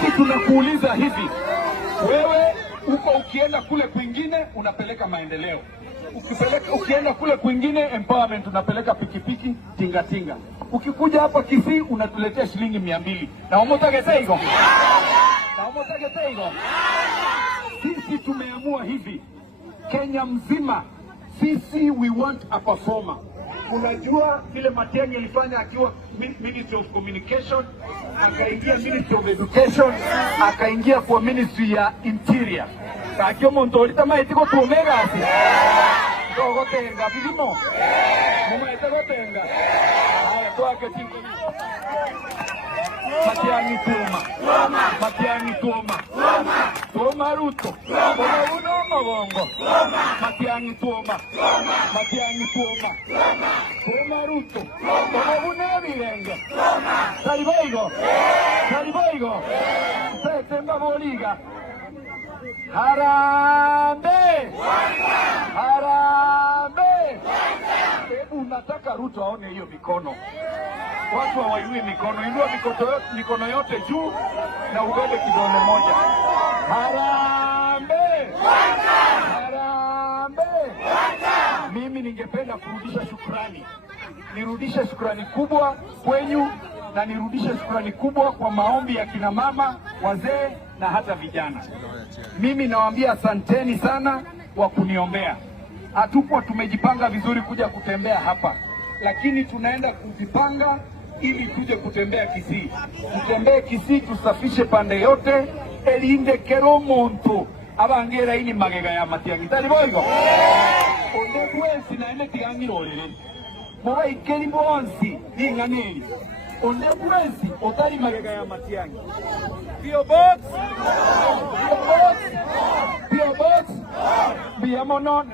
Sisi tunakuuliza hivi, wewe uko ukienda kule kwingine unapeleka maendeleo, ukienda kule kwingine empowerment, unapeleka pikipiki tingatinga. Ukikuja hapa Kisii unatuletea shilingi 200. Na umotagete higo. Sisi tumeamua hivi, Kenya mzima, sisi we want a performer. Unajua vile Matiang'i ilifanya akiwa Ministry of Communication, akaingia Ministry of Education, akaingia kwa Ministry ya Interior. Kakyo montorita maitiko tuomega asi. Gotenga bilimo. Mumaite gotenga. Haya twake tinko. Matiang'i tuoma Ruto. Uno mabongo. Matiang'i tuoma Ruto. Uno birenga. Saliboigo. Temba boliga. Harambee! Hebu nataka Ruto aone hiyo mikono. Watu hawainui mikono. Inua mikono yote juu na ubebe kidole moja. Harambee! Mimi ningependa kurudisha shukrani. Nirudishe shukrani kubwa kwenyu na nirudishe shukrani kubwa kwa maombi ya kina mama, wazee na hata vijana. Mimi nawaambia asanteni sana kwa kuniombea. Hatukuwa tumejipanga vizuri kuja kutembea hapa, lakini tunaenda kujipanga ili tuje kutembea Kisii. Tutembee Kisii, tusafishe pande yote, elinde kero monto abangera ini magega ya Matiang'i. Taliboigo. Onde kwensi na ene tiangirorere. Mwa ikeri bonsi ninganeri. Onde kwensi otari magega ya Matiang'i. Pio box. Pio box. Biamonon.